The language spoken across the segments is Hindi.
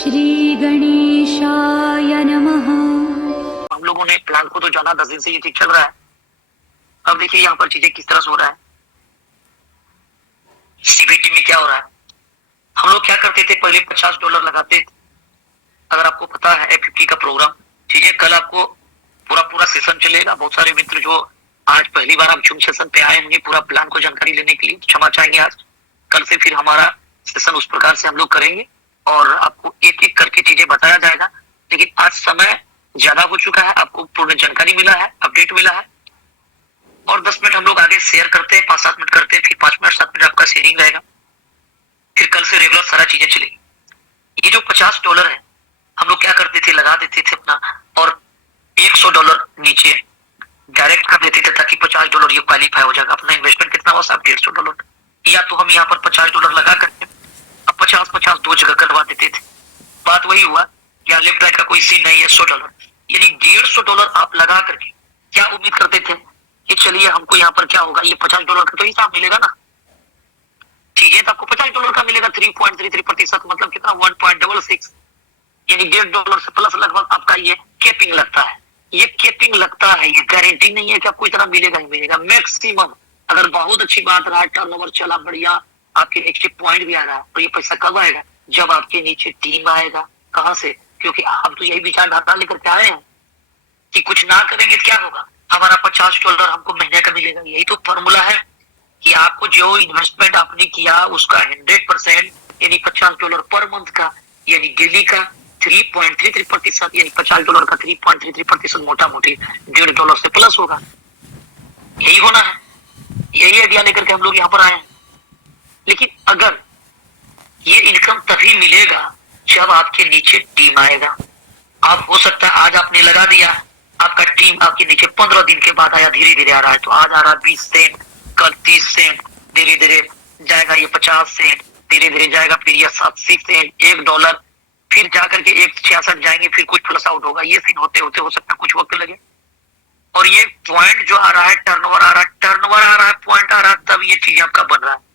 श्री गणेशाय नमः। हम लोगों ने प्लान को तो जाना, 10 दिन से ये चीज चल रहा है। अब देखिए यहाँ पर चीजें किस तरह से हो रहा है। सीबीटी में क्या हो रहा है, हम लोग क्या करते थे, पहले $50 लगाते थे। अगर आपको पता है F50 का प्रोग्राम, ठीक है, कल आपको पूरा सेशन चलेगा। बहुत सारे मित्र जो आज पहली बार आप जूम सेशन पे आए होंगे पूरा प्लान को जानकारी लेने के लिए, क्षमा चाहेंगे। आज कल से फिर हमारा सेशन उस प्रकार से हम लोग करेंगे और आपको एक एक करके चीजें बताया जाएगा। लेकिन आज समय ज्यादा हो चुका है, आपको पूर्ण जानकारी मिला है, अपडेट मिला है। और 10 मिनट हम लोग आगे शेयर करते हैं, 5-7 मिनट करते हैं, फिर 5 मिनट 7 मिनट आपका शेयरिंग रहेगा। फिर कल से रेगुलर सारा चीजें चलेगी। ये जो $50 है, हम लोग क्या करते थे, लगा देते थे अपना और $100 नीचे डायरेक्ट कर देते थे ताकि $50 ये क्वालिफाई हो जाएगा। अपना इन्वेस्टमेंट कितना हुआ साहब, $150। या तो हम यहाँ पर $50 लगा करके अब 50-50 दो जगह करवा देते थे। बात वही हुआ कि लेफ्ट राइट का कोई सीन नहीं है, $100 यानी $150 आप लगा करके क्या उम्मीद करते थे कि चलिए हमको यहाँ पर क्या होगा, ये $50 का तो हिसाब मिलेगा ना। ठीक है, तो आपको $50 का मिलेगा 3.33%, मतलब कितना 1.66, यानी $1.5 से प्लस लगभग आपका ये केपिंग लगता है। ये केपिंग लगता है, ये गारंटी नहीं है कि आपको इतना मिलेगा ही मिलेगा। मैक्सिमम अगर बहुत अच्छी बात रहा, टर्नओवर चला बढ़िया, आपके नीचे पॉइंट भी आ रहा है, तो ये पैसा कब आएगा, जब आपके नीचे टीम आएगा। कहां से, क्योंकि आप तो यही विचारधारा लेकर के आए हैं कि कुछ ना करेंगे तो क्या होगा, हमारा $50 हमको महीने का मिलेगा। यही तो फॉर्मूला है कि आपको जो इन्वेस्टमेंट आपने किया उसका 100% यानी $50 पर मंथ का, यानी डेली का 3.33%, यानी $50 का 3.33% मोटा मोटी $1.5 से प्लस होगा। यही होना है, यही आइडिया लेकर के हम लोग यहाँ पर आए हैं। लेकिन अगर ये इनकम तभी मिलेगा जब आपके नीचे टीम आएगा। आप हो सकता है आज आपने लगा दिया, आपका टीम आपके नीचे 15 दिन के बाद आया, धीरे धीरे आ रहा है, तो आज आ रहा है 20 सेंट, कल 30 सेंट, धीरे धीरे जाएगा ये 50 सेंट, धीरे धीरे जाएगा फिर ये 80 सेंट, $1, फिर जाकर के 1.66 जाएंगे, फिर कुछ प्लस आउट होगा। ये सीन होते होते हो सकता है कुछ वक्त लगे। और ये पॉइंट जो आ रहा है, टर्नओवर आ रहा है, पॉइंट आ रहा है, तब ये चीज आपका बन रहा है।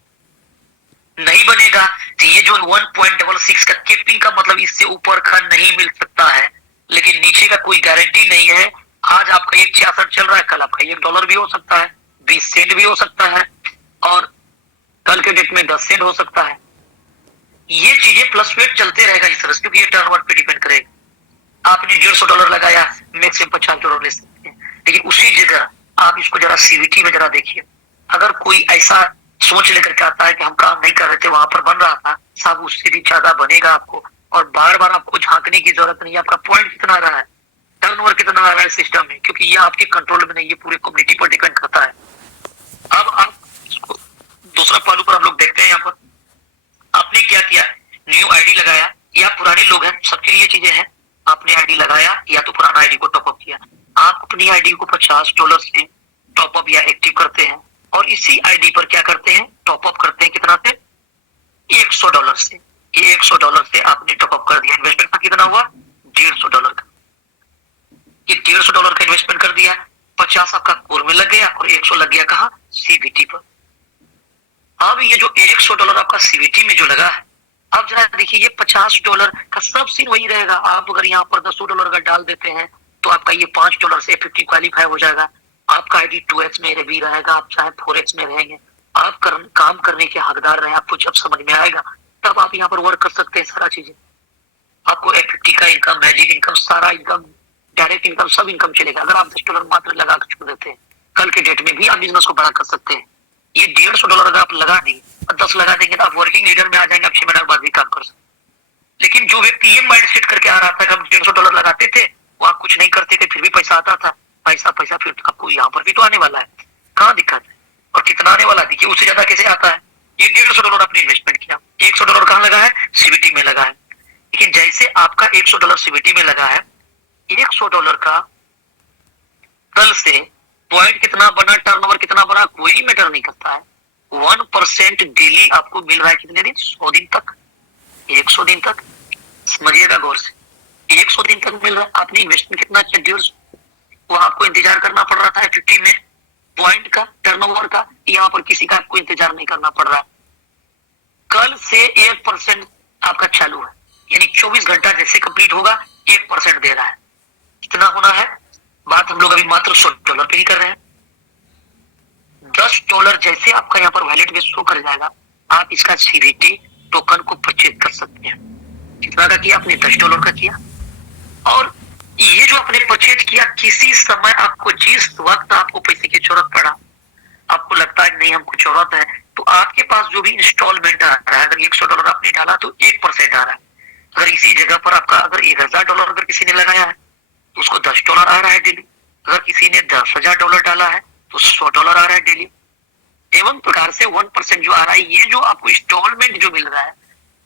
नहीं बनेगा तो ये जो 1.66 का केपिंग का मतलब इससे ऊपर का नहीं मिल सकता है। लेकिन नीचे का कोई गारंटी नहीं है। आज आपका 1.66 चल रहा है, कल आपका $1 भी हो सकता है, 20 सेंट भी हो सकता है, और कल के डेट में 10 सेंट हो सकता है। ये चीजें फ्लक्चुएट चलते रहेगा इस तरह से, क्योंकि ये टर्नओवर पे डिपेंड करेगा। आपने $150 लगाया, मैक्सिमम $50 ले सकते हैं। लेकिन उसी जगह आप इसको जरा सीवीटी में जरा देखिए। अगर कोई ऐसा सोच लेकर के आता है कि हम काम नहीं कर रहे थे, वहां पर बन रहा था, साहब उससे भी ज्यादा बनेगा आपको। और बार बार आपको झांकने की जरूरत नहीं है, आपका पॉइंट कितना आ रहा है, टर्नओवर कितना आ रहा है सिस्टम में, क्योंकि ये आपके कंट्रोल में नहीं, ये पूरे कम्युनिटी पर डिपेंड करता है। अब आप इसको दूसरा पहलू पर हम लोग देखते हैं। यहाँ पर आपने क्या किया, न्यू आईडी लगाया, या पुराने लोग हैं, सबके लिए चीजें हैं। आपने आईडी लगाया या तो पुराना आईडी को टॉपअप किया। आप अपनी आईडी को $50 से टॉपअप या एक्टिव करते हैं, और इसी आईडी पर क्या करते हैं, टॉपअप करते हैं। कितना से, $100 से। ये $100 से आपने टॉपअप कर दिया। इन्वेस्टमेंट का कितना हुआ, $150 का। ये $150 का इन्वेस्टमेंट कर दिया, 50 आपका कोर में लग गया और 100 लग गया कहाँ, सीबीटी पर। अब ये जो $100 आपका सीबीटी में जो लगा है, अब जरा देखिए ये $50 का सब सीन वही रहेगा। आप अगर यहाँ पर $10 का डाल देते हैं तो आपका ये $5 से F50 क्वालिफाई हो जाएगा। आपका आईडी 2x में भी रहेगा, आप चाहे 4x में रहेंगे। आप काम करने के हकदार रहे। आपको जब समझ में आएगा तब आप यहाँ पर वर्क कर सकते हैं। सारा चीजें आपको F50 का इनकम, मैजिक इनकम, सारा इनकम, डायरेक्ट इनकम, सब इनकम चलेगा। अगर आप $10 मात्र लगा कर छोड़ देते हैं, कल के डेट में भी आप बिजनेस को बड़ा कर सकते हैं। ये $150 अगर आप लगा देंगे और 10 लगा देंगे तो आप वर्किंग लीडर में आ जाएंगे, आप 6 महीने बाद भी काम कर सकते। लेकिन जो व्यक्ति ये माइंड सेट करके आ रहा था कि हम $150 लगाते थे, वो आप कुछ नहीं करते थे, फिर भी पैसा आता था, पैसा फिर आपको यहाँ पर भी तो आने वाला है। कहाँ दिक्कत है और कितना आने वाला है, देखिए उससे ज्यादा कैसे आता है। ये $150 आपने इन्वेस्टमेंट किया, $100 कहाँ लगा है, सीबीटी में लगा है। लेकिन जैसे आपका $100 सीबीटी में लगा है, $100 का कल से पॉइंट कितना बना, टर्नओवर कितना बना, कोई मैटर नहीं करता है। 1% डेली आपको मिल रहा है। कितने दिन, 100 दिन तक, 100 दिन तक, समझिएगा गौर से, 100 दिन तक मिल रहा है। आपने इन्वेस्टमेंट कितना किया, 150, वो आपको इंतजार करना पड़ रहा था F50 में पॉइंट का, टर्नओवर का। यहाँ पर किसी का आपको इंतजार नहीं करना पड़ रहा है। कल से 1% आपका चालू है, यानी 24 घंटा जैसे कंप्लीट होगा 1% दे रहा है। कितना होना है? बात हम लोग अभी मात्र $100 पे ही कर रहे हैं। $10 जैसे आपका यहाँ पर वैलेट में शो कर जाएगा, आप इसका सीवीटी टोकन को परचेज कर सकते हैं। कितना का किया आपने? $10 का किया। और ये जो आपने परचेज किया, किसी समय आपको जिस वक्त आपको पैसे की जरूरत पड़ा, आपको लगता है नहीं हमको जरूरत है, तो आपके पास जो भी इंस्टॉलमेंट आ रहा है, अगर $100 आपने डाला तो 1% आ रहा है। अगर इसी जगह पर आपका अगर $1000 अगर किसी ने लगाया है तो उसको $10 आ रहा है डेली। अगर किसी ने $10,000 डाला है तो $100 आ रहा है डेली। एवं प्रकार से 1% जो आ रहा है, ये जो आपको इंस्टॉलमेंट जो मिल रहा है,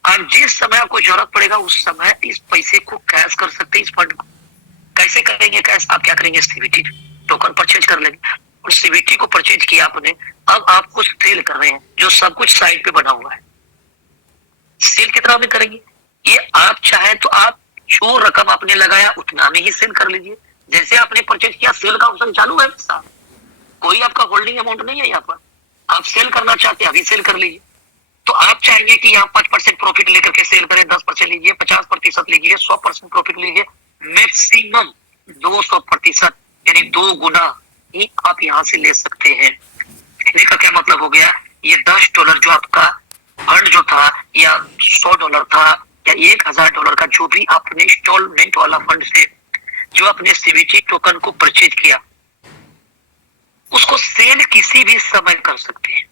आप जिस समय आपको जरूरत पड़ेगा उस समय इस पैसे को कैश कर सकते हैं। इस फंड को कैसे करेंगे कैश? आप क्या करेंगे? सीवीटी टोकन परचेज कर लेंगे, और सीवीटी को परचेज किया आपने, अब आपको सेल कर रहे हैं, जो सब कुछ साइड पे बना हुआ है। सेल कितना में करेंगे? ये आप चाहे तो आप जो रकम आपने लगाया उतना में ही सेल कर लीजिए। जैसे आपने परचेज किया, सेल का ऑप्शन चालू है साहब, कोई आपका होल्डिंग अमाउंट नहीं है यहाँ पर। आप सेल करना चाहते हैं अभी सेल कर लीजिए। तो आप चाहेंगे कि यहाँ 5% प्रॉफिट लेकर के सेल करें, 10% लीजिए, 50% लीजिए, 100% प्रॉफिट लीजिए, मैक्सिमम 200% यानी 2 गुना ही आप यहाँ से ले सकते हैं। कहने का क्या मतलब हो गया? ये $10 जो आपका फंड जो था, या $100 था, या $1000 का जो भी आपने इंस्टॉलमेंट वाला फंड से जो अपने सीवीटी टोकन को परचेज किया, उसको सेल किसी भी समय कर सकते हैं।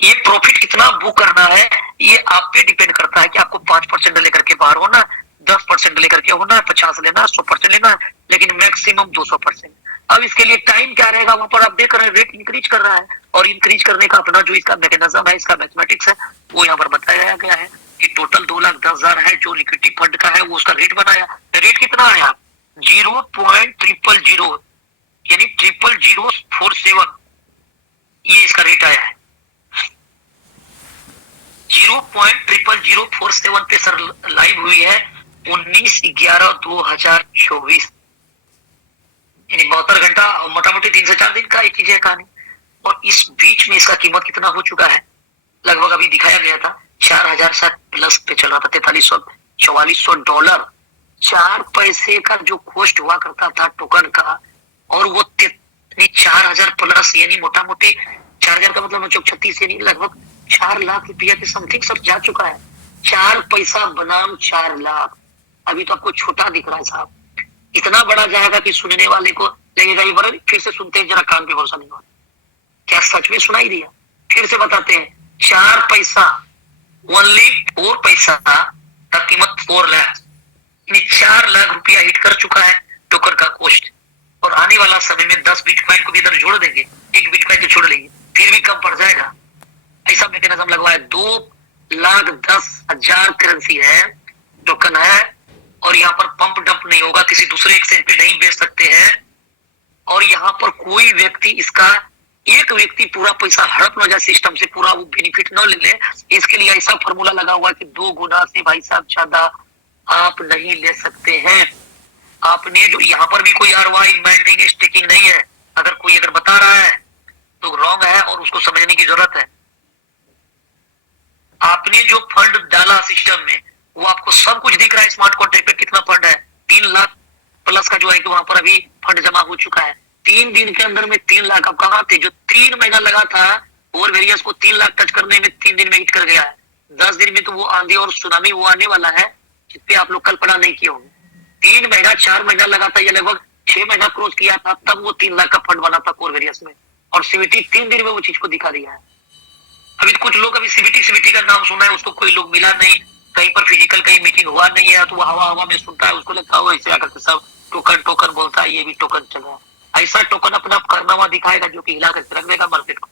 ये प्रॉफिट कितना बुक करना है ये आप पे डिपेंड करता है कि आपको 5% लेकर के बाहर होना, 10% लेकर के होना, 50 लेना, 100% लेना, लेकिन मैक्सिमम 200%। अब इसके लिए टाइम क्या रहेगा? वहां पर आप देख रहे हैं रेट इंक्रीज कर रहा है, और इंक्रीज करने का अपना जो इसका मैकेनिज्म है, इसका मैथमेटिक्स है, वो यहाँ पर बताया गया है कि टोटल 2,10,000 है जो लिक्विडिटी फंड का है, वो उसका रेट बनाया। रेट कितना आया? 0.000 यानी 00047 ये इसका रेट आया है। 0.00047 पे सर लाइव हुई है 19/11/2024, यानी 72 घंटा, मोटा मोटी 3 से 4 दिन का एक चीज है कहानी। और इस बीच में इसका कीमत कितना हो चुका है? लगभग अभी दिखाया गया था 4000 प्लस पे चल रहा था, $4300-4400। 4 पैसे का जो कॉस्ट हुआ करता था टोकन का, और वो 4000 प्लस, यानी मोटा मोटी 4000 का मतलब 36, यानी लगभग 4 लाख रुपया के समथिंग सर जा चुका है। 4 पैसा बनाम 4 लाख। अभी तो आपको छोटा दिख रहा है साहब, इतना बड़ा जाएगा कि सुनने वाले को लगेगा ये बड़ा। फिर से सुनते हैं, जरा कान पे भरोसा नहीं हुआ, क्या सच में सुनाई दिया? फिर से बताते हैं, 4 पैसा, ओनली 4 पैसा का कीमत 4 लाख, यानी 4 लाख रुपया हिट कर चुका है टोकन का कॉस्ट। और आने वाला समय में 10 बिटकॉइन को भी इधर जोड़ देंगे, 1 बिटकॉइन को छोड़ लेंगे, फिर भी कम पड़ जाएगा। ऐसा मैकेनिज्म लगवा है। 2,10,000 करेंसी है, टोकन है, और यहाँ पर पंप डंप नहीं होगा, किसी दूसरे एक्सचेंज पे नहीं बेच सकते हैं। और यहाँ पर कोई व्यक्ति इसका, एक व्यक्ति पूरा पैसा हड़प न जाए सिस्टम से, पूरा वो बेनिफिट न ले ले। इसके लिए ऐसा फॉर्मूला लगा हुआ है कि 2 गुना से भाई साहब ज्यादा आप नहीं ले सकते हैं। आपने जो यहाँ पर भी कोई ROI माइनिंग स्टेकिंग नहीं है। अगर कोई अगर बता रहा है तो रॉन्ग है, और उसको समझने की जरूरत है। आपने जो फंड डाला सिस्टम में, वो आपको सब कुछ दिख रहा है। स्मार्ट कॉन्ट्रैक्ट पे कितना फंड है? 3 लाख प्लस का जो है कि वहां पर अभी फंड जमा हो चुका है। 3 दिन के अंदर में 3 लाख। अब कहाँ थे? जो 3 महीना लगा था और वेरियस को 3 लाख टच करने में 3 दिन में हिट कर गया है। 10 दिन में तो वो आंधी और सुनामी वो आने वाला है जिसपे आप लोग कल्पना नहीं किए होंगे। 3 महीना 4 महीना लगा था, या लगभग 6 महीना क्रॉस किया था, तब वो 3 लाख का फंड बना था कोर वेरियस में। और सीवीटी 3 दिन में वो चीज को दिखा दिया है। अभी कुछ लोग अभी सीवीटी का नाम सुना है, उसको कोई लोग मिला नहीं, कहीं पर फिजिकल कहीं मीटिंग हुआ नहीं है, तो वो हवा में सुनता है, उसको लगता है ऐसे आकर के सब टोकन बोलता है, ये भी टोकन चल रहा है। ऐसा टोकन अपना करनामा दिखाएगा जो कि हिला करके रख देगा मार्केट को,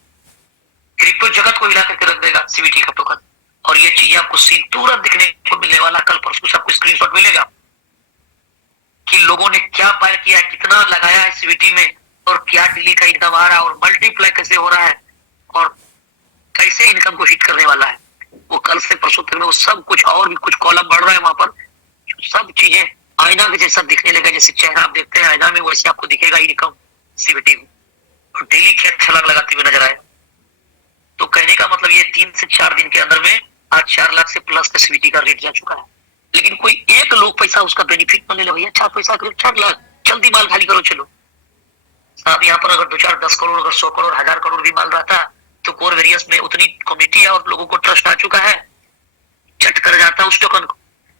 क्रिप्टो जगत को हिला करके रख देगा सीवीटी का टोकन। और ये चीज आपको सीन तुरंत दिखने को मिलने वाला, कल परसों सबको स्क्रीनशॉट मिलेगा कि लोगों ने क्या बाय किया, कितना लगाया है सीवीटी में, और क्या डेली का इनकम आ रहा है, और मल्टीप्लाई कैसे हो रहा है, और कैसे इनकम को हिट करने वाला है। वो कल से परसों तक में वो सब कुछ, और भी कुछ कॉलम बढ़ रहा है वहां पर, सब चीजें आईना के जैसा दिखने लगा। जैसे चेहरा आप देखते हैं आईना में, वैसे आपको दिखेगा इनकम सीवीटी में, और डेली क्या छलांग लगाते हुए नजर आए। तो कहने का मतलब ये 3 से 4 दिन के अंदर में आज 4 लाख से प्लस का सीवीटी का रेट जा चुका है। लेकिन कोई एक लोग पैसा उसका बेनिफिट में ले लो, भैया 4 पैसा करो, 4 लाख जल्दी माल खाली करो चलो। साहब यहाँ पर अगर 2 4 10 करोड़, अगर 100 करोड़, 1000 करोड़ भी माल रहता तो कोर वेरियस में उतनी कम्युनिटी है और लोगों को ट्रस्ट आ चुका है, चट कर जाता उस टोकन को।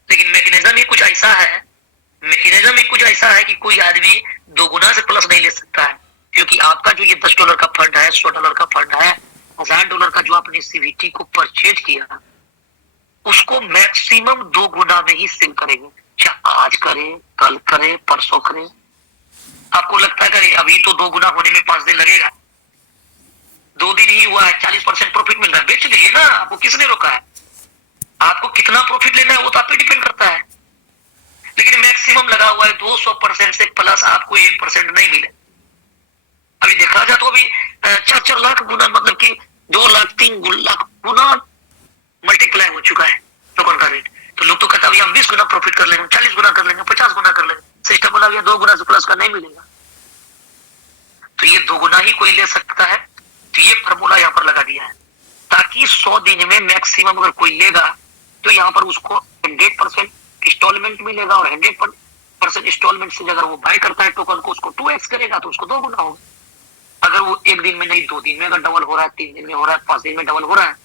लेकिन मैकेनिज्म ही कुछ ऐसा है, मैकेनिज्म ही कुछ ऐसा है कि कोई आदमी 2 गुना से प्लस नहीं ले सकता है, क्योंकि आपका जो ये $10 का फंड है, $100 का फंड है, $1000 का जो आपने सीवीटी को परचेज किया, उसको मैक्सिमम 2 गुना में ही सेल करेंगे। चाहे आज करें, कल करें, परसों करें। आपको लगता है कि अभी तो 2 गुना होने में 5 दिन लगेगा, 2 दिन ही हुआ है, 40% प्रॉफिट मिल रहा है, बेच लीजिए ना, आपको किसने रोका है? आपको कितना प्रॉफिट लेना है वो तो आप पे डिपेंड करता है, लेकिन मैक्सिमम लगा हुआ है 200% से प्लस आपको 1% नहीं मिले। अभी देखा जाए तो अभी 4-4 लाख गुना, मतलब कि 2 लाख 3 लाख गुना मल्टीप्लाई हो चुका है टोकन का रेट। तो लोग तो कहता है हम 20 गुना प्रॉफिट कर लेंगे, 40 गुना कर लेंगे, 50 गुना कर लेंगे। सिस्टम बोला 2 गुना से प्लस का नहीं मिलेगा, तो ये 2 गुना ही कोई ले सकता है। तो ये फॉर्मूला यहाँ पर लगा दिया है ताकि 100 दिन में मैक्सिमम अगर कोई लेगा तो यहाँ पर उसको 100% इंस्टॉलमेंट मिलेगा, और 100% इंस्टॉलमेंट से अगर वो बाय करता है टोकन को, उसको 2x करेगा तो उसको 2 गुना होगा। अगर वो 1 दिन में नहीं, 2 दिन में अगर डबल हो रहा है, 3 दिन में हो रहा है, 5 दिन में डबल हो रहा है,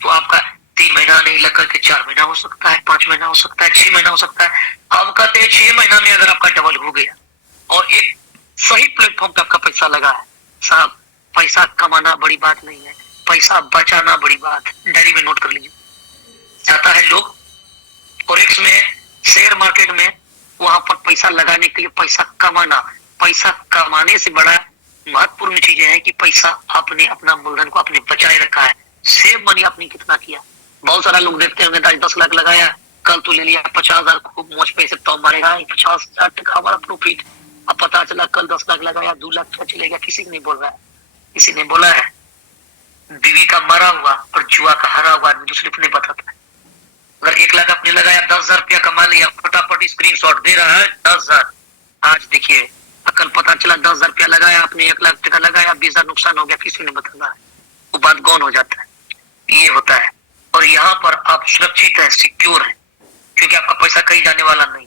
तो आपका 3 महीना नहीं लग करके 4 महीना हो सकता है, 5 महीना हो सकता है, 6 महीना हो सकता है। अब कहते हैं 6 महीना में अगर आपका डबल हो गया और एक सही प्लेटफॉर्म पे आपका पैसा लगा है, साहब पैसा कमाना बड़ी बात नहीं है, पैसा बचाना बड़ी बात। डायरी में नोट कर लीजिए। चाहता है लोग फॉरेक्स में, शेयर मार्केट में, वहां पर पैसा लगाने के लिए पैसा कमाना, पैसा कमाने से बड़ा महत्वपूर्ण चीजें हैं कि पैसा आपने अपना मूलधन को आपने बचाए रखा है। सेव मनी आपने कितना किया? बहुत सारा लोग देखते होंगे 10 लाख लगाया, कल तो ले लिया 50,000, खूब मौज पैसे तो मारेगा 50,000 टका हमारा प्रॉफिट। अब पता चला कल 10 लाख लगाया 2 लाख का चलेगा। किसी को नहीं बोल रहा है, किसी ने बोला है बीवी का मरा हुआ और जुआ का हरा हुआ आदमी दूसरे को नहीं बताता है। अगर 1 लाख आपने लगाया, 10,000 रुपया कमा लिया, फटाफट स्क्रीनशॉट दे रहा है 10,000। आज देखिए कल पता चला 10,000 रुपया लगाया आपने, 1 लाख टका लगाया, 20,000 नुकसान हो गया, किसी ने बताना है, वो बात गौन हो जाता है। ये होता है, और यहाँ पर आप सुरक्षित है, सिक्योर है, क्योंकि आपका पैसा कहीं जाने वाला नहीं।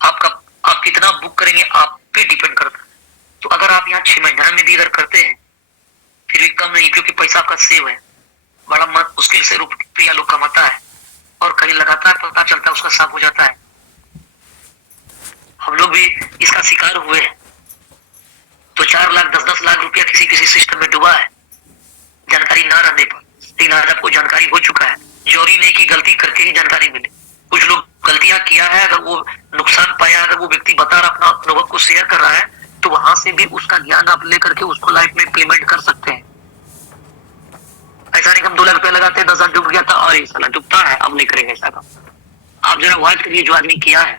आप कितना बुक करेंगे आप पे डिपेंड करता है। तो अगर आप यहाँ 6 महीना में भी अगर करते हैं फिर भी कम नहीं, क्योंकि पैसा आपका सेव है। बड़ा मुश्किल से रुपया लोग कमाता है और कहीं लगाता है, पता चलता है उसका साफ हो जाता है। हम लोग भी इसका शिकार हुए हैं। तो 4 लाख 10-10 लाख रुपया किसी सिस्टम में डूबा है, जानकारी ना रहने पर। लेकिन आज आपको जानकारी हो चुका है, चोरी नहीं की, गलती करके ही जानकारी मिले। कुछ लोग गलतियां किया है, अगर वो नुकसान पाया, अगर वो व्यक्ति बता रहा, अपना अनुभव को शेयर कर रहा है, तो वहां से भी उसका ज्ञान आप लेकर के उसको लाइफ में इम्प्लीमेंट कर सकते हैं। ऐसा नहीं हम 2 लाख रुपया लगाते 10,000 डूब गया था और ये साला डूबता है, अब नहीं करेंगे ऐसा काम। आप जरा वाच करिए, जो आदमी किया है,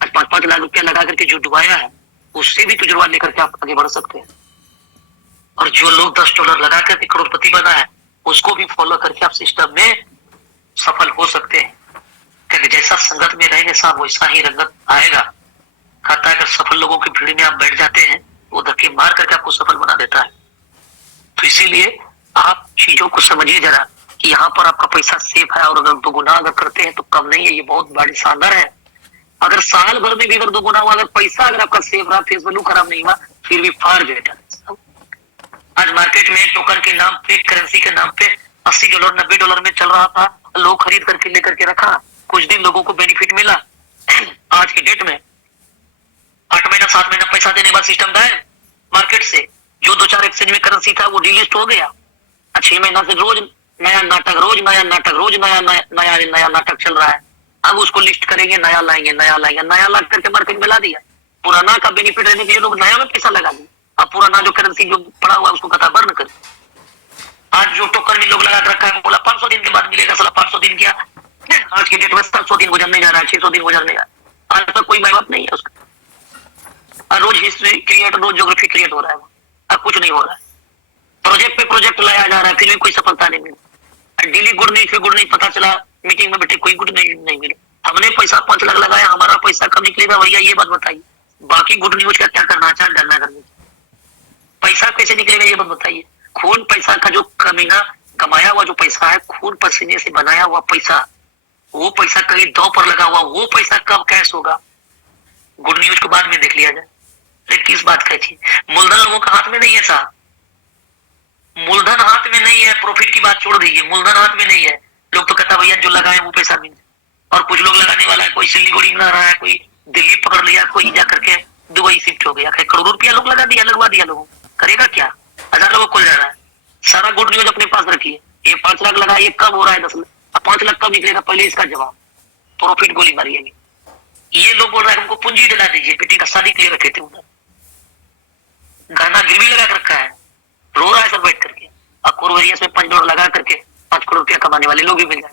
आज 5-5 लाख रुपया लगा करके जो डुबाया है, उससे भी तजुर्बा लेकर के आप आगे बढ़ सकते हैं। और जो लोग $10 लगा करके करोड़पति बना है, उसको भी फॉलो करके आप सिस्टम में सफल हो सकते हैं। क्योंकि जैसा संगत में रहेंगे साहब वैसा ही रंगत आएगा। कहता है अगर सफल लोगों की भीड़ में आप बैठ जाते हैं, वो धक्के मार करके आपको सफल बना देता है। तो इसीलिए आप चीजों को समझिए जरा कि यहाँ पर आपका पैसा सेफ है, और अगर 2 गुना अगर करते हैं तो कम नहीं है, ये बहुत बड़ी शानदार है। अगर साल भर में भी अगर 2 गुना हुआ, अगर पैसा अगर आपका सेफ रहा, फेस वैल्यू खराब नहीं हुआ, फिर भी फार बेटर। आज मार्केट में टोकन के नाम पे, करेंसी के नाम पे $80 $90 में चल रहा था, लोग खरीद करके लेकर के रखा, कुछ दिन लोगों को बेनिफिट मिला। आज की डेट में 8 महीना 7 महीना पैसा देने बाद सिस्टम गायब मार्केट से। जो 2-4 एक्सचेंज में करेंसी था वो डिलिस्ट हो गया। 6 महीना से रोज नया नाटक, रोज नया नाटक, रोज नया नाटक चल रहा है। अब उसको लिस्ट करेंगे, नया लाएंगे, नया लाएंगे, नया ला करके मार्केट में ला दिया। पुराना का बेनिफिट लेने के लिए लोग नया में पैसा लगा दिए। अब पुराना जो करेंसी जो पड़ा हुआ उसको कहता बर्न कर। आज जो टोकन में लोग लगा रखा है, बोला 500 दिन के बाद मिलेगा, साला 500 दिन किया। आज की डेट में 700 दिन गुजरने जा रहा है, 600 दिन गुजरने जा रहा है। आज तक कोई माय बाप नहीं है उसका। रोज हिस्ट्री क्रिएट, रोज ज्योग्राफी क्रिएट हो रहा है, अब कुछ नहीं हो रहा है। प्रोजेक्ट पे प्रोजेक्ट लाया जा रहा है, फिर भी कोई सफलता नहीं मिली। डेली गुड नहीं पता चला, मीटिंग में बैठे कोई गुड नहीं मिले। हमने पैसा 5 लाख लगाया, हमारा पैसा कब निकलेगा भैया, ये बात बताइए। बाकी गुड न्यूज का क्या करना चाह डरना करने, पैसा कैसे निकलेगा ये बात बताइए। खून पैसा का जो कमीना कमाया हुआ जो पैसा है, खून पसीने से बनाया हुआ पैसा, वो पैसा कहीं दो पर लगा हुआ, वो पैसा कब कैश होगा, गुड न्यूज को बाद में देख लिया जाए। लेकिन किस बात का चीज, मूलधन लोगों का हाथ में नहीं है साहब, मूलधन हाथ में नहीं है। प्रॉफिट की बात छोड़ दीजिए, मूलधन हाथ में नहीं है। लोग तो कहता भैया जो लगाए वो पैसा मिल जाए, और कुछ लोग लगाने वाला है, कोई सिलीगुड़ी में रहा है, कोई दिल्ली पकड़ लिया, कोई जा करके दुबई शिफ्ट हो गया, करोड़ों रुपया लोग लगा दिया, लगवा दिया लोगों, करेगा क्या, 1000 लोगों को जा रहा है। सारा गुड न्यूज अपने पास रखिए, ये 5 लाख लगा, ये कब हो रहा है 10 लाख, अब 5 लाख कब निकलेगा, पहले इसका जवाब। प्रॉफिट गोली मारिएंगे। ये लोग बोल रहे हैं हमको पूंजी दिला दीजिए, बेटी का शादी के लिए रखे थे उधर, गाना गिरवी लगा के रखा है, रो रहा है सब बैठ करके, और कोरवेरियस में 5 करोड़ लगा करके 5 करोड़ रुपया कमाने वाले लोग भी मिल जाए।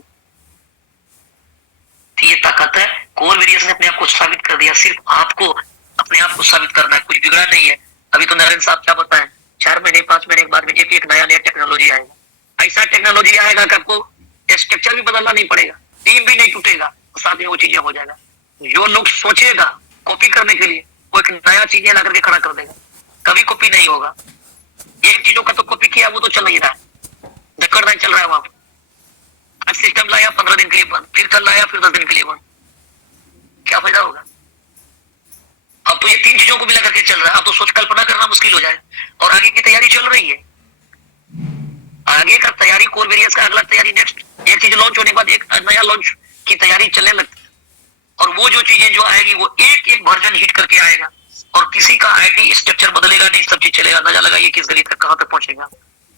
तो ये ताकत है, कोरवेरियस ने अपने आप को साबित कर दिया। सिर्फ आपको अपने आप को साबित करना है, कुछ बिगड़ा नहीं है। अभी तो नरेंद्र साहब क्या बताएं, 4 महीने 5 महीने के बाद में एक नया टेक्नोलॉजी आएगा, ऐसा टेक्नोलॉजी आएगा कि आपको स्ट्रक्चर भी बदलना नहीं पड़ेगा, टीम भी नहीं टूटेगा, साथ में वो चीजें हो जाएगा। जो लोग सोचेगा कॉपी करने के लिए, वो एक नया चीजें ला करके खड़ा कर देगा, कभी कॉपी नहीं होगा। एक चीजों का तो कॉपी किया, वो तो चल नहीं रहा है, धक्कड़ चल रहा है वहां पर। आज सिस्टम लाया 15 दिन के लिए बंद, फिर कल लाया, फिर 10 दिन के लिए बंद, क्या फायदा होगा। अब तो ये 3 चीजों को मिला करके चल रहा है, अब तो सोच कल्पना करना मुश्किल हो जाए। और आगे की तैयारी चल रही है, आगे का तैयारी कोरवेरियस का अगला तैयारी, नेक्स्ट एक चीज लॉन्च होने के बाद एक नया लॉन्च की तैयारी चलने लगती है। और वो जो चीजें जो आएगी वो एक एक वर्जन हिट करके आएगा, और किसी का आईडी स्ट्रक्चर बदलेगा नहीं, सब चीज चलेगा। अंदाजा लगाइए किस गली तक कहां तक पहुंचेगा।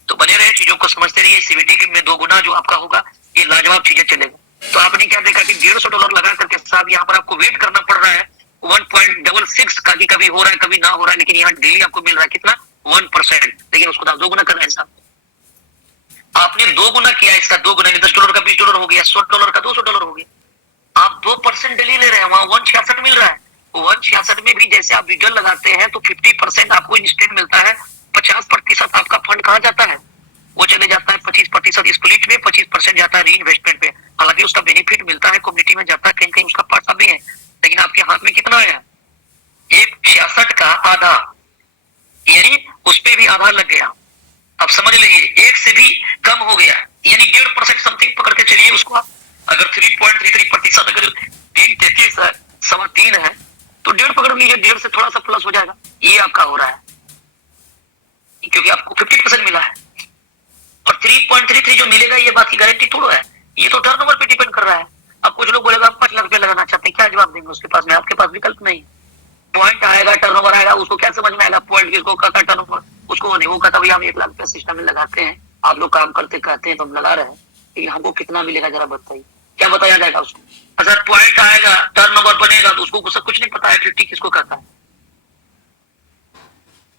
तो बने रहे, चीजों को समझते रहिए। सीबीटी में 2 गुना जो आपका होगा, ये लाजवाब चीजें चलेगा। तो आपने क्या देखा कि $150 लगा करके साहब यहाँ पर आपको वेट करना पड़ रहा है 1.66 का, कि कभी हो रहा है कभी ना हो रहा है, लेकिन यहाँ डेली आपको मिल रहा है कितना, 1%। लेकिन उसको आप 2 गुना कर रहे हैं साहब, आपने 2 गुना किया, इसका 2 गुना, $10 का $20 हो गया, $100 का $200 हो गया। आप 2% डेली ले रहे हैं, वहां 166 मिल रहा है। 166 में भी जैसे आप विड्रॉल लगाते हैं तो 50% आपको इंस्टेंट मिलता है, 50% आपका फंड कहाँ जाता है, वो चले जाता है 25% स्प्लिट में, 25% जाता है री इन्वेस्टमेंट पे। हालांकि उसका बेनिफिट मिलता है, कम्युनिटी में जाता है, कहीं कहीं उसका पार्ट भी है, लेकिन आपके हाथ में कितना आया, 166 का आधा, यानी उस पर भी आधा लग गया। अब समझ लीजिए 1 से भी कम हो गया, यानी 1.5% समथिंग पकड़ के चलिए उसको आप। अगर 3.33%, अगर 3.33 है, 3.25 है, तो 1.5 पकड़ लीजिए, 1.5 से थोड़ा सा प्लस हो जाएगा। ये आपका हो रहा है क्योंकि आपको 50% मिला है, और 3.33 जो मिलेगा ये बात की गारंटी थोड़ा है, ये तो टर्नओवर पे डिपेंड कर रहा है। अब कुछ लोग बोलेगा 5 लाख रुपया लगाना चाहते हैं, क्या जवाब देंगे उसके पास में, आपके पास विकल्प नहीं। पॉइंट आएगा, टर्नओवर आएगा, उसको क्या समझ में आएगा, पॉइंट किसको कहता, टर्नओवर उसको नहीं। वो कहता भैया हम 1 लाख रुपया सिस्टम में लगाते हैं, आप लोग काम करते कहते हैं तो हम लगा रहे हैं, लेकिन हमको कितना मिलेगा जरा बताइए, क्या बताया जाएगा उसको। अगर पॉइंट आएगा, टर्नओवर बनेगा, तो उसको कुछ नहीं पता है 50 किसको कहता है।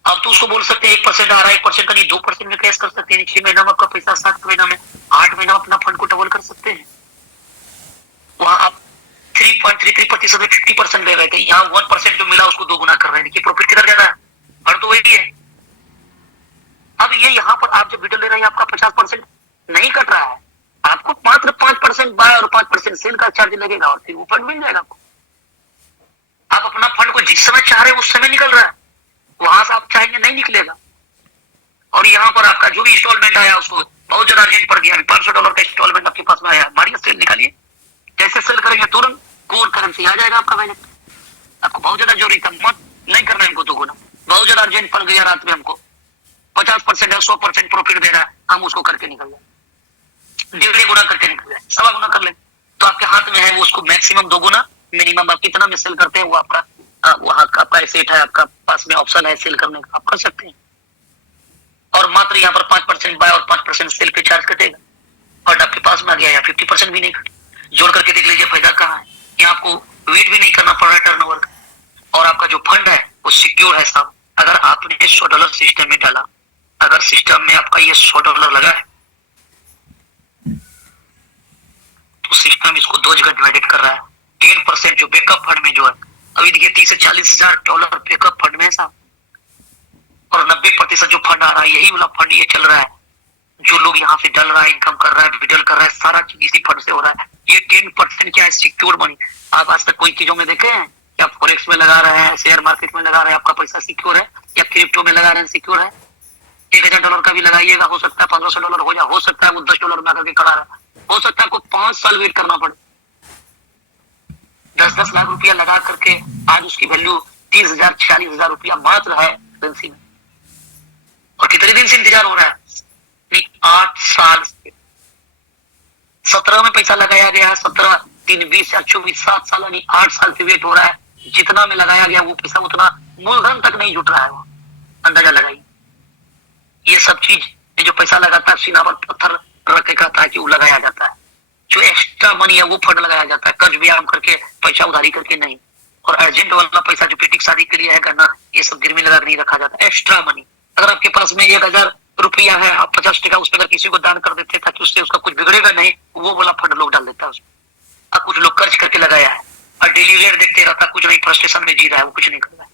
अब तो उसको बोल सकते हैं 1% आ रहा है, 1% का नहीं 2% में कैश कर सकते हैं, 6 महीना में आपका पैसा, 7 महीना में, 8 महीना अपना फंड को डबल कर सकते हैं। वहां आप 3.33% में 50% ले रहे थे, यहाँ 1% जो मिला उसको 2 गुना कर रहे हैं। देखिए प्रॉफिट किधर ज्यादा है, और तो वही है। अब ये यहाँ पर आप जब विड्रॉल ले रहे हैं, आपका 50% नहीं कट रहा है, आपको मात्र 5% बाय और 5% सेल का चार्ज लगेगा, और फिर वो फंड मिल जाएगा आपको। आप अपना फंड को जिस समय चाह रहे हैं उस समय निकल रहा है, वहां से आप चाहेंगे नहीं निकलेगा। और यहाँ पर आपका जो भी इंस्टॉलमेंट आया उसको बहुत ज्यादा अर्जेंट पड़ गया, $500 का इंस्टॉलमेंट आपके पास में आया, मारिए सेल निकालिए। कैसे सेल करेंगे, तुरंत कोर करेंसी आ जाएगा आपका वैलेट। आपको बहुत ज्यादा जरूरी था, मत नहीं करना है हमको 2 गुना, बहुत ज्यादा अर्जेंट पड़ गया रात में, हमको 50% है, 100% प्रॉफिट दे रहा है, हम उसको करके निकल जाए, 1.5 गुना करके निकल जाए, 1.25 गुना कर ले, तो आपके हाथ में है। वो उसको मैक्सिमम 2 गुना, मिनिमम आप कितना में सेल करते हैं वो आपका वहां आपका एसेट है, आपका पास में ऑप्शन है सेल करने का, आप कर सकते हैं। और मात्र यहाँ पर 5% बाय और 5% सेल पे चार्ज कटेगा, और आपके पास में आ गया, या 50% भी नहीं कटे। जोड़ करके देख लीजिए फायदा कहाँ है। यहाँ आपको वेट भी नहीं करना पड़ रहा है टर्नओवर का, और आपका जो फंड है वो सिक्योर है साहब। अगर आपने $100 सिस्टम में डाला, अगर सिस्टम में आपका ये $100 लगा है, तो सिस्टम इसको 2 जगह डिवाइडेड कर रहा है। 10% जो बैकअप फंड में जो है, अभी देखिए 30 से $40,000 बैकअप फंड में है साहब, और 90% जो फंड आ रहा है, यही वाला फंड ये चल रहा है। जो लोग यहाँ से डल रहा है, इनकम कर रहा है, विड्रॉल कर रहा है, सारा चीज इसी फंड से हो रहा है। ये 10% क्या है, सिक्योर मनी। आप आज तक कोई चीजों में देखे हैं कि आप फॉरेक्स में लगा रहे हैं, शेयर मार्केट में लगा रहे हैं, आपका पैसा सिक्योर है, या क्रिप्टो में लगा रहे हैं सिक्योर है। $1,000 का भी लगाइएगा, हो सकता है $1,500 हो जाए, हो सकता है वो $10 में आकर के खड़ा रहा, हो सकता है आपको 5 साल वेट करना पड़े, 10-10 लाख रुपया लगा करके आज उसकी वैल्यू 30,000 40,000 रुपया मात्र है करेंसी में। और कितने दिन से इंतजार हो रहा है? 8 साल से। 17 में पैसा लगाया गया है, 17 3 20 24 7 साल यानी 8 साल से वेट हो रहा है। जितना में लगाया गया वो पैसा उतना मूलधन तक नहीं जुट रहा है। वो अंदाजा लगाइए। ये सब चीज जो पैसा लगाता है सीना पर पत्थर रख के कहता है कि वो लगाया जाता है। जो एक्स्ट्रा मनी है वो फंड लगाया जाता है, कर्ज व्यायाम करके, पैसा उधारी करके नहीं। और अर्जेंट वाला पैसा जो बेटी शादी के लिए है गन्ना, ये सब गिरवी लगा नहीं रखा जाता, एक्स्ट्रा मनी। अगर आपके पास में 1,000 रुपया है, आप 50 टका उसमें अगर किसी को दान कर देते ताकि उससे उसका कुछ बिगड़ेगा नहीं, वो वाला फंड लोग डाल देता है उसमें। अब कुछ लोग कर्ज करके लगाया है और डेली रेट देखते रहता, कुछ नहीं, फ्रस्ट्रेशन में जी रहा है, वो कुछ नहीं कर रहा है।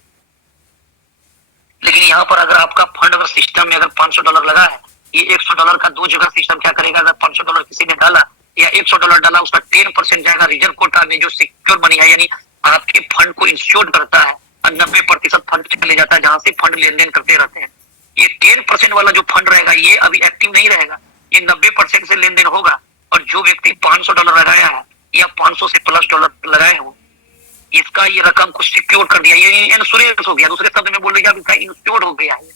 लेकिन यहाँ पर अगर आपका फंड अगर सिस्टम में अगर $500 लगा है, ये $100 का 2 जगह सिस्टम क्या करेगा? अगर $500 किसी ने डाला या $100 डाला, उसका 10% जाएगा रिजर्व कोटा में, जो सिक्योर मनी है, यानी आपके फंड को इंश्योर करता है। और 90% फंड चले जाता है जहां से फंड लेन देन करते रहते हैं। ये 10% वाला जो फंड रहेगा ये अभी एक्टिव नहीं रहेगा, ये 90% से लेन देन होगा। और जो व्यक्ति $500 लगाया है या 500 से प्लस डॉलर लगाए हो, इसका ये रकम को सिक्योर कर दिया, ये इंश्योरेंस हो गया। दूसरे शब्द में बोल लीजिए इसका इंश्योर हो गया है।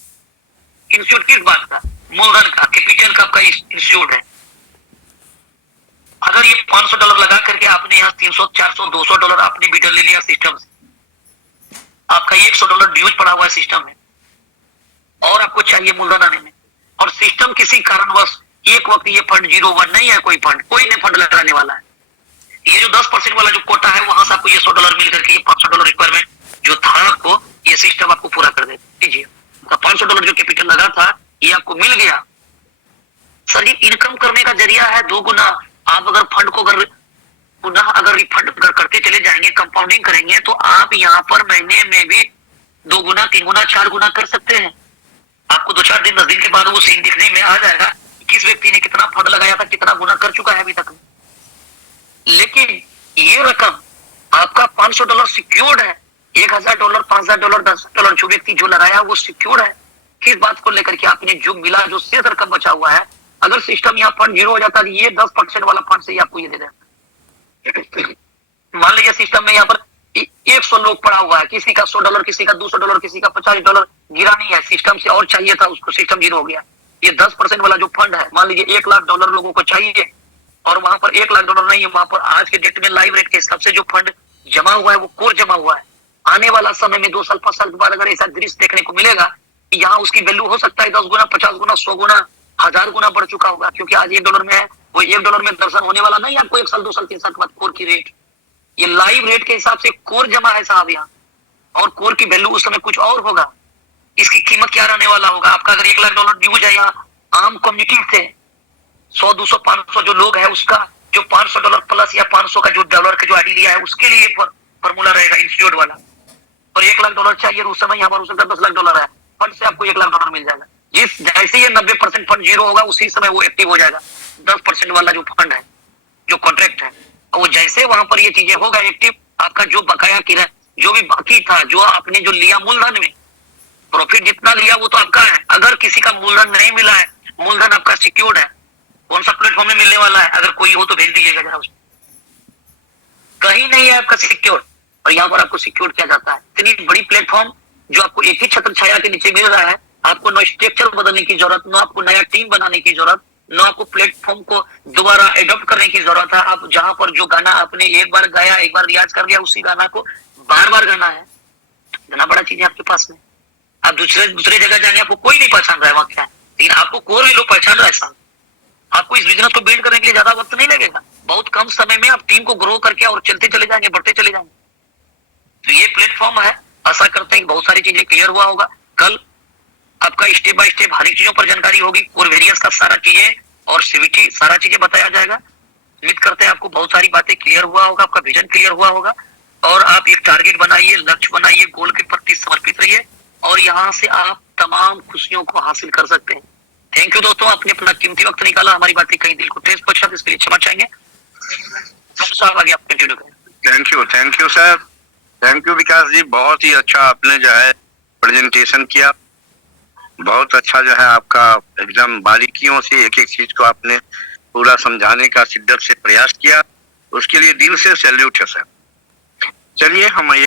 इंश्योर किस बात का? मूलधन का, कैपिटल का आपका इंश्योर्ड है। अगर ये $500 लगा करके आपने यहाँ 300 400 $200 आपने विड्रॉ ले लिया सिस्टम से, आपका $100 ड्यूज पड़ा हुआ है सिस्टम में और आपको चाहिए मूलधन आने में, और सिस्टम किसी कारणवश एक वक्त ये फंड 0 नहीं है, कोई नहीं फंड लगाने वाला है, ये जो 10% वाला जो कोटा है वहां से आपको ये $100 मिल करके ये $500 रिक्वायरमेंट जो था आपको, ये सिस्टम आपको पूरा कर दे दीजिए। तो $500 जो कैपिटल लगा था ये आपको मिल गया। सर ये इनकम करने का जरिया है 2 गुना। आप अगर फंड को अगर पुनः अगर रिफंड करते चले जाएंगे, कंपाउंडिंग करेंगे, तो आप यहाँ पर महीने में भी 2 गुना 3 गुना 4 गुना कर सकते हैं। आपको 2-4 दिन 10 दिन के बाद वो सीन दिखने में आ जाएगा किस व्यक्ति ने कितना फंड लगाया था, कितना गुना कर चुका है अभी तक। लेकिन ये रकम आपका $500 सिक्योर्ड है, $1,000 $5,000 $10,000 जो व्यक्ति जो लगाया वो सिक्योर्ड है। किस बात को लेकर के? आपने जो मिला, जो शेष रकम बचा हुआ है, अगर सिस्टम यहाँ फंड 0 हो जाता है, ये 10% वाला फंड से ही आपको ये दे देता। मान लीजिए सिस्टम में यहाँ पर 100 लोग पड़ा हुआ है, किसी का $100, किसी का $200, किसी का $50 गिरा नहीं है, सिस्टम से और चाहिए था उसको, सिस्टम 0 हो गया। ये 10% वाला जो फंड है, मान लीजिए $1,00,000 लोगों को चाहिए और वहां पर $1,00,000 नहीं है, वहां पर आज के डेट में लाइव रेट के हिसाब से जो फंड जमा हुआ है वो कोर जमा हुआ है। आने वाला समय में 2 साल 5 साल के बाद अगर ऐसा दृश्य देखने को मिलेगा, यहाँ उसकी वैल्यू हो सकता है 10 गुना 50 गुना 100 गुना 1000 गुना बढ़ चुका होगा, क्योंकि आज $1 में है, वो $1 में दर्शन होने वाला नहीं आपको 1 साल 2 साल 3 साल के बाद कोर की रेट। ये लाइव रेट के हिसाब से कोर जमा है साहब यहाँ, और कोर की वैल्यू उस समय कुछ और होगा। इसकी कीमत क्या रहने वाला होगा? आपका अगर $1,00,000 ड्यूज है, यहाँ आम कम्युनिटी से 100 200 500 जो लोग है, उसका जो $500 प्लस या 500 का जो डॉलर का जो आईडी लिया है, उसके लिए फॉर्मूला रहेगा इंस्टीट्यूट वाला। और $1,00,000 चाहिए, उस समय यहाँ पर उसका $10,00,000 है, फंड से आपको $1,00,000 मिल जाएगा। जिस जैसे ये 90% फंड 0 होगा, उसी समय वो एक्टिव हो जाएगा। 10% वाला जो फंड है, जो कॉन्ट्रैक्ट है, वो जैसे वहां पर ये चीजें होगा एक्टिव, आपका जो बकाया किराया जो भी बाकी था, जो आपने जो लिया मूलधन में, प्रॉफिट जितना लिया वो तो आपका है। अगर किसी का मूलधन नहीं मिला है, मूलधन आपका सिक्योर्ड है, कौन सा प्लेटफॉर्म में मिलने वाला है? अगर कोई हो तो भेज दीजिएगा जरा उसमें। कहीं नहीं है आपका सिक्योर, और यहाँ पर आपको सिक्योर किया जाता है। इतनी बड़ी प्लेटफॉर्म जो आपको एक ही छत्र छाया के नीचे मिल रहा है, आपको न स्ट्रक्चर बदलने की जरूरत, न आपको नया टीम बनाने की जरूरत, न आपको प्लेटफॉर्म को दोबारा एडॉप्ट करने की जरूरत है। आप जहां पर जो गाना आपने एक बार गाया, एक बार रियाज कर गया, उसी गाना को बार बार गाना है। इतना बड़ा चीज है आपके पास में। आप दूसरे जगह जाएंगे, आपको कोई नहीं पहचान रहा है वहां क्या है, लेकिन आपको कोर में लोग पहचान रहा है साहब। आपको इस बिजनेस को बिल्ड करने के लिए ज्यादा वक्त नहीं लगेगा, बहुत कम समय में आप टीम को ग्रो करके और चलते चले जाएंगे, बढ़ते चले जाएंगे। तो ये प्लेटफॉर्म है, आशा करते हैं कि बहुत सारी चीजें क्लियर हुआ होगा। कल आपका स्टेप बाय स्टेप हर एक चीजों पर जानकारी होगी, कोर वेरिएंस का सारा चीजें और सीवीटी सारा चीजें बताया जाएगा। उम्मीद करते हैं आपको बहुत सारी बातें क्लियर हुआ होगा, आपका विजन क्लियर हुआ होगा, और आप एक टारगेट बनाइए, लक्ष्य बनाइए, गोल के प्रति समर्पित रहिए, और यहाँ से आप तमाम खुशियों को हासिल कर सकते हैं। थैंक यू दोस्तों, आपने अपना कीमती वक्त निकाला, हमारी बातें कहीं दिल को ठेस पहुंचा, इसके लिए क्षमा चाहेंगे। साहब आगे आप कंटिन्यू करें। Thank you sir, thank you Vikas ji, बहुत ही अच्छा आपने जो है प्रेजेंटेशन किया, बहुत अच्छा जो है आपका एकदम बारीकियों से एक एक चीज को आपने पूरा समझाने का शिद्दत से प्रयास किया, उसके लिए दिल से सैल्यूट है सर। चलिए हम ये